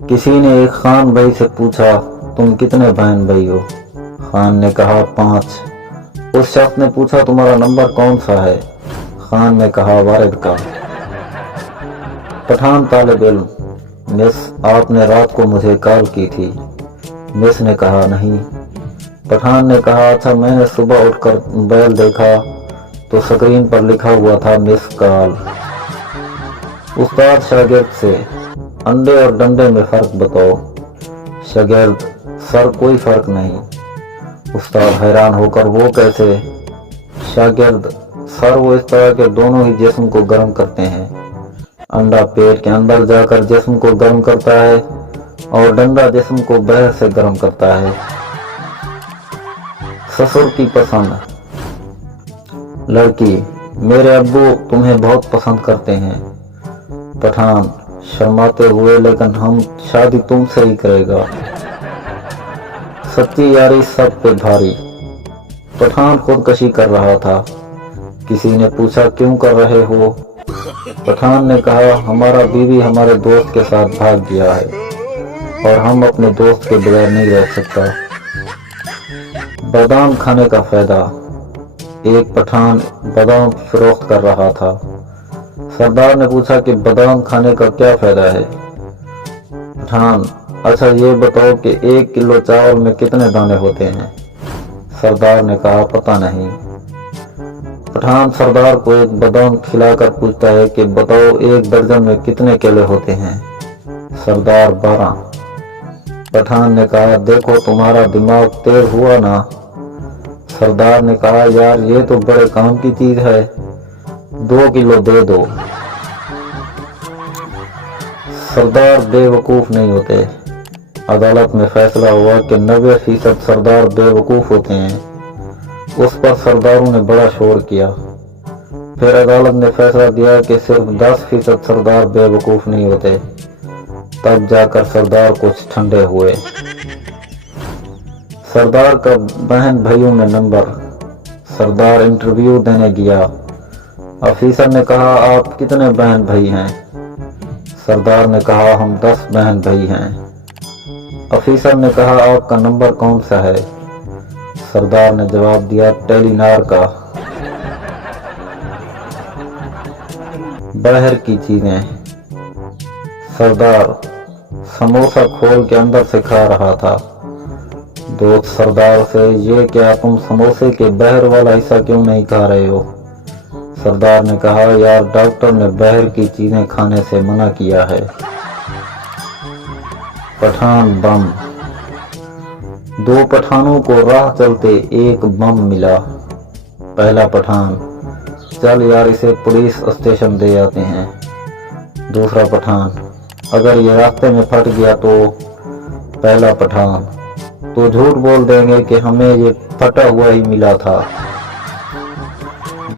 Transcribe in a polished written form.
किसी ने एक खान भाई से पूछा, तुम कितने बहन भाई हो? खान ने कहा 5। उस शख्स ने पूछा, तुम्हारा नंबर कौन सा है? खान ने कहा वारिद का। पठान तालिब इल्म, मिस आपने रात को मुझे कॉल की थी? मिस ने कहा नहीं। पठान ने कहा अच्छा, मैंने सुबह उठकर मोबाइल देखा तो स्क्रीन पर लिखा हुआ था मिस कॉल। उस्ताद शागिर्द से, अंडे और डंडे में फ़र्क बताओ। शागिर्द, सर कोई फ़र्क नहीं। उस्ताद हैरान होकर, वो कैसे? शागिर्द, सर वो इस तरह के दोनों ही जिस्म को गर्म करते हैं। अंडा पेट के अंदर जाकर जिस्म को गर्म करता है और डंडा जिस्म को बाहर से गर्म करता है। ससुर की पसंद। लड़की, मेरे अब्बू तुम्हें बहुत पसंद करते हैं। पठान शर्माते हुए, लेकिन हम शादी तुमसे ही करेगा। सच्ची यारी सब पे भारी। पठान खुदकशी कर रहा था। किसी ने पूछा, क्यों कर रहे हो? पठान ने कहा, हमारा बीवी हमारे दोस्त के साथ भाग गया है और हम अपने दोस्त के बगैर नहीं रह सकता। बादाम खाने का फायदा। एक पठान बादाम फरोख्त कर रहा था। सरदार ने पूछा कि बादाम खाने का क्या फायदा है? पठान, अच्छा ये बताओ कि 1 किलो चावल में कितने दाने होते हैं? सरदार ने कहा पता नहीं। पठान सरदार को एक बादाम खिलाकर पूछता है कि बताओ 1 दर्जन में कितने केले होते हैं? सरदार 12। पठान ने कहा देखो तुम्हारा दिमाग तेज हुआ ना। सरदार ने कहा यार ये तो बड़े काम की चीज है, 2 किलो दे दो। सरदार बेवकूफ नहीं होते। अदालत में फैसला हुआ कि 90% सरदार बेवकूफ होते हैं। उस पर सरदारों ने बड़ा शोर किया। फिर अदालत ने फैसला दिया कि सिर्फ 10% सरदार बेवकूफ नहीं होते। तब जाकर सरदार कुछ ठंडे हुए। सरदार का बहन भाइयों में नंबर। सरदार इंटरव्यू देने गया। ऑफिसर ने कहा आप कितने बहन भाई हैं? सरदार ने कहा हम 10 बहन भाई हैं। ऑफिसर ने कहा आपका नंबर कौन सा है? सरदार ने जवाब दिया टेलीनार का। बाहर की चीजें। सरदार समोसा खोल के अंदर से खा रहा था। दोस्त सरदार से, ये क्या तुम समोसे के बाहर वाला हिस्सा क्यों नहीं खा रहे हो? सरदार ने कहा यार डॉक्टर ने बाहर की चीजें खाने से मना किया है। पठान बम। 2 पठानों को राह चलते एक बम मिला। पहला पठान, चल यार इसे पुलिस स्टेशन दे आते हैं। दूसरा पठान, अगर ये रास्ते में फट गया तो? पहला पठान, तो झूठ बोल देंगे कि हमें ये फटा हुआ ही मिला था।